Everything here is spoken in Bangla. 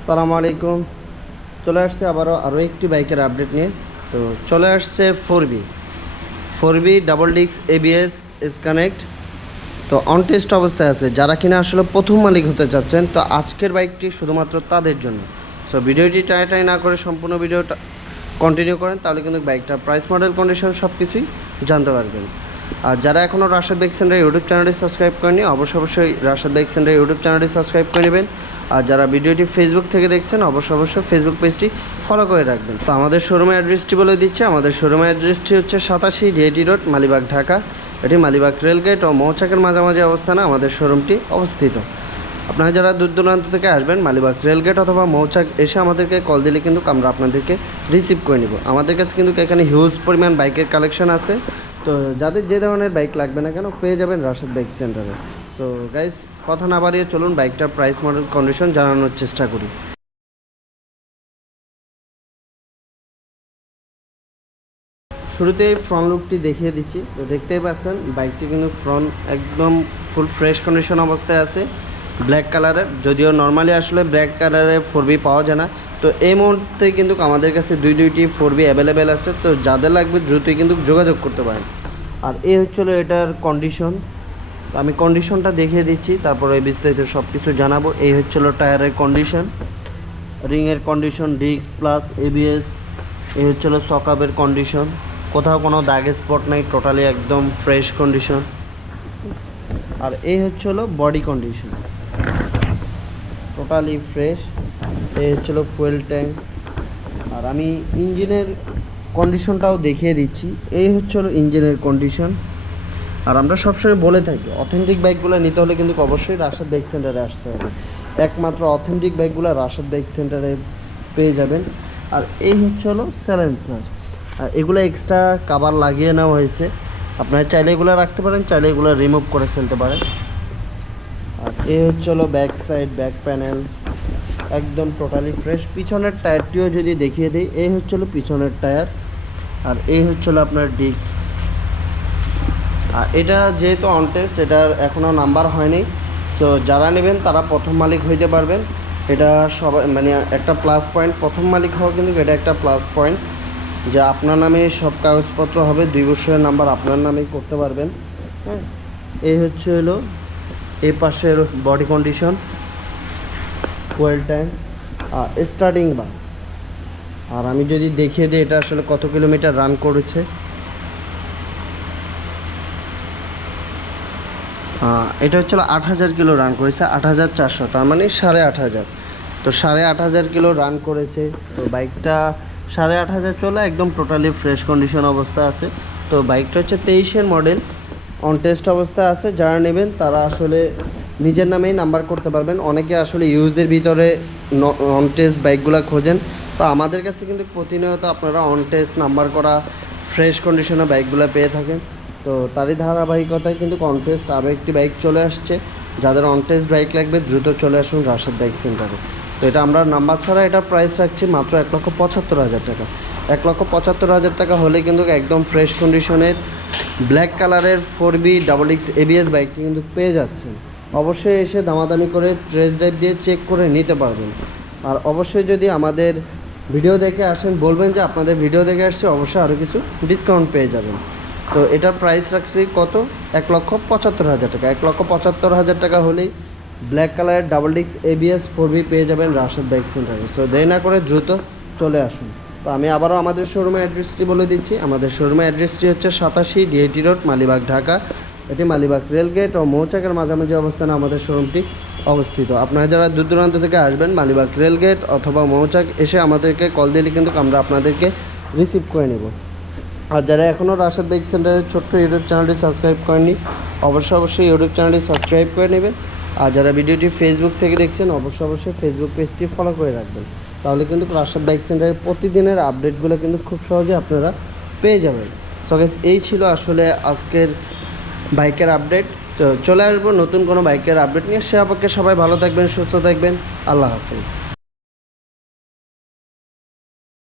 আসসালামু আলাইকুম। চলে আসছে আরও একটি বাইকের আপডেট নিয়ে। তো চলে আসছে four B double disc ABS S connect. তো অন টেস্ট অবস্থায় আছে, যারা কিনা আসলে প্রথম মালিক হতে চাচ্ছেন, তো আজকের বাইকটি শুধুমাত্র তাদের জন্য। সো ভিডিওটি টাই না করে সম্পূর্ণ ভিডিওটা কন্টিনিউ করেন, তাহলে কিন্তু বাইকটার প্রাইস, মডেল, কন্ডিশন সব কিছুই জানতে পারবেন। আর যারা এখনও রাশেদ বাইক সেন্টার ইউটিউব চ্যানেলটি সাবস্ক্রাইব করেনি, অবশ্যই রাশেদ বাইক সেন্টার ইউটিউব চ্যানেলটি সাবস্ক্রাইব করে নেবেন। আর যারা ভিডিওটি ফেসবুক থেকে দেখছেন, অবশ্যই ফেসবুক পেজটি ফলো করে রাখবেন। তো আমাদের শোরুমের অ্যাড্রেসটি বলে দিচ্ছে। আমাদের শোরুমের অ্যাড্রেসটি হচ্ছে 87 ডিএটি রোড, মালিবাগ, ঢাকা। এটি মালিবাগ রেলগেট ও মৌচাকের মাঝামাঝি অবস্থানে আমাদের শোরুমটি অবস্থিত। আপনারা যারা দূর দূরান্ত থেকে আসবেন, মালিবাগ রেলগেট অথবা মৌচাক এসে আমাদেরকে কল দিলে কিন্তু আমরা আপনাদেরকে রিসিভ করে নেব। আমাদের কাছে কিন্তু এখানে হিউজ পরিমাণ বাইকের কালেকশন আছে। তো যাদের যে ধরনের বাইক লাগবে না কেন, পেয়ে যাবেন রাশেদ বাইক সেন্টারে। সো গাইজ, কথা না বাড়িয়ে চলুন বাইকটার প্রাইস, মডেল, কন্ডিশন জানানোর চেষ্টা করি। শুরুতেই ফ্রন্ট লুকটি দেখিয়ে দিচ্ছি। তো দেখতেই পাচ্ছেন বাইকটি কিন্তু ফ্রন্ট একদম ফুল ফ্রেশ কন্ডিশন অবস্থায় আছে, ব্ল্যাক কালারের। যদিও নর্মালি আসলে ব্ল্যাক কালারে ফোর বি পাওয়া যায় না। তো এই মুহূর্তে কিন্তু আমাদের কাছে দুইটি ফোর বি অ্যাভেলেবেল আছে। তো যাদের লাগবে দ্রুতই কিন্তু যোগাযোগ করতে পারেন। আর এই হচ্ছিলো এটার কন্ডিশন। তো আমি কন্ডিশনটা দেখিয়ে দিচ্ছি, তারপরে বিস্তারিত সব কিছু জানাবো। এই হচ্ছিলো টায়ারের কন্ডিশন, রিংয়ের কন্ডিশন, ডিস্ক প্লাস এবিএস। এই হচ্ছিলো সকাপের কন্ডিশন, কোথাও কোনো দাগ স্পট নাই, টোটালি একদম ফ্রেশ কন্ডিশন। আর এই হচ্ছিলো বডি কন্ডিশন, টোটালি ফ্রেশ। এই হচ্ছিলো ফুয়েল ট্যাঙ্ক। আর আমি ইঞ্জিনের কন্ডিশনটাও দেখিয়ে দিচ্ছি। এই হচ্ছিলো ইঞ্জিনের কন্ডিশন। আর আমরা সবসময় বলে থাকি, অথেন্টিক বাইকগুলো নিতে হলে কিন্তু অবশ্যই রাশেদ বাইক সেন্টারে আসতে হবে। একমাত্র অথেন্টিক বাইকগুলো রাশেদ বাইক সেন্টারে পেয়ে যাবেন। আর এই হচ্ছিলো স্যালেন্সার, এগুলো এক্সট্রা কাভার লাগিয়ে নেওয়া হয়েছে। আপনারা চাইলে এগুলো রাখতে পারেন, চাইলে এগুলো রিমুভ করে ফেলতে পারেন। আর এই হচ্ছিলো ব্যাক সাইড, ব্যাক প্যানেল একদম টোটালি ফ্রেশ। পিছনের টায়ারটিও যদি দেখিয়ে দিই, এই হচ্ছিলো পিছনের টায়ার। আর এই হচ্ছিলো আপনার ডিস্ক। আর এটা যেহেতু অন টেস্ট, এটার এখনও নাম্বার হয়নি। সো যারা নেবেন তারা প্রথম মালিক হইতে পারবেন। এটা সবাই মানে একটা প্লাস পয়েন্ট, প্রথম মালিক হওয়া কিন্তু এটা একটা প্লাস পয়েন্ট, যে আপনার নামে সব কাগজপত্র হবে, 2 বছরের নাম্বার আপনার নামেই করতে পারবেন। হ্যাঁ, এই হলো এই পাশের body condition, fuel tank, starting bar. আর আমি যদি দেখিয়ে দিই এটা আসলে কত কিলোমিটার রান করেছে। এটা হচ্ছিলো 8,000 কিলো রান করেছে, 8,400, তার মানে 8,500। তো 8,500 কিলো রান করেছে। তো বাইকটা 8,500 চলে একদম টোটালি ফ্রেশ কন্ডিশন অবস্থা আছে। তো বাইকটা হচ্ছে 23-এর মডেল, অন টেস্ট অবস্থা আছে। যারা নেবেন তারা আসলে নিজের নামেই নাম্বার করতে পারবেন। অনেকে আসলে ইউজের ভিতরে অন টেস্ট বাইকগুলো খোঁজেন। তো আমাদের কাছে কিন্তু প্রতিনিয়ত আপনারা অন টেস্ট নাম্বার করা ফ্রেশ কন্ডিশনে বাইকগুলো পেয়ে থাকেন। তো তারই ধারাবাহিকতায় কিন্তু অনটেস্ট আরও একটি বাইক চলে আসছে। যাদের অনটেস্ট বাইক লাগবে দ্রুত চলে আসুন রাশেদ বাইক সেন্টারে। তো এটা আমরা নাম্বার ছাড়া এটা প্রাইস রাখছি মাত্র 1,75,000 টাকা। 1,75,000 টাকা হলে কিন্তু একদম ফ্রেশ কন্ডিশনের ব্ল্যাক কালারের four B double disc ABS বাইকটি কিন্তু পেয়ে যাচ্ছেন। অবশ্যই এসে দামাদামি করে টেস্ট ড্রাইভ দিয়ে চেক করে নিতে পারবেন। আর অবশ্যই যদি আমাদের ভিডিও দেখে আসেন, বলবেন যে আপনাদের ভিডিও দেখে আসছে, অবশ্যই আরও কিছু ডিসকাউন্ট পেয়ে যাবেন। তো এটার প্রাইস রাখছি কত, 1,75,000 টাকা। 1,75,000 টাকা হলেই ব্ল্যাক কালারের double disc ABS four B পেয়ে যাবেন রাশেদ বাইক সেন্টারে। সো দেরি না করে দ্রুত চলে আসুন। তো আমি আবারও আমাদের শোরুমের অ্যাড্রেসটি বলে দিচ্ছি। আমাদের শোরুমের অ্যাড্রেসটি হচ্ছে 87 ডিএটি রোড, মালিবাগ, ঢাকা। এটি মালিবাগ রেলগেট ও মৌচাকের মাঝামাঝি অবস্থানে আমাদের শোরুমটি অবস্থিত। আপনারা যারা দূর দূরান্ত থেকে আসবেন, মালিবাগ রেলগেট অথবা মৌচাক এসে আমাদেরকে কল দিলে কিন্তু আমরা আপনাদেরকে রিসিভ করে নেব। আর যারা এখনও রাশেদ বাইক সেন্টারের ছোট্ট ইউটিউব চ্যানেলটি সাবস্ক্রাইব করেননি, অবশ্যই ইউটিউব চ্যানেলটি সাবস্ক্রাইব করে নেবেন। আর যারা ভিডিওটি ফেসবুক থেকে দেখছেন, অবশ্যই ফেসবুক পেজটি ফলো করে রাখবেন। তাহলে কিন্তু রাশেদ বাইক সেন্টারের প্রতিদিনের আপডেটগুলো কিন্তু খুব সহজে আপনারা পেয়ে যাবেন। সো গাইস, এই ছিল আসলে আজকের বাইকের আপডেট। তো চলে আসবো নতুন কোনো বাইকের আপডেট নিয়ে। সে অপেক্ষে সবাই ভালো থাকবেন, সুস্থ থাকবেন। আল্লাহ হাফেজ।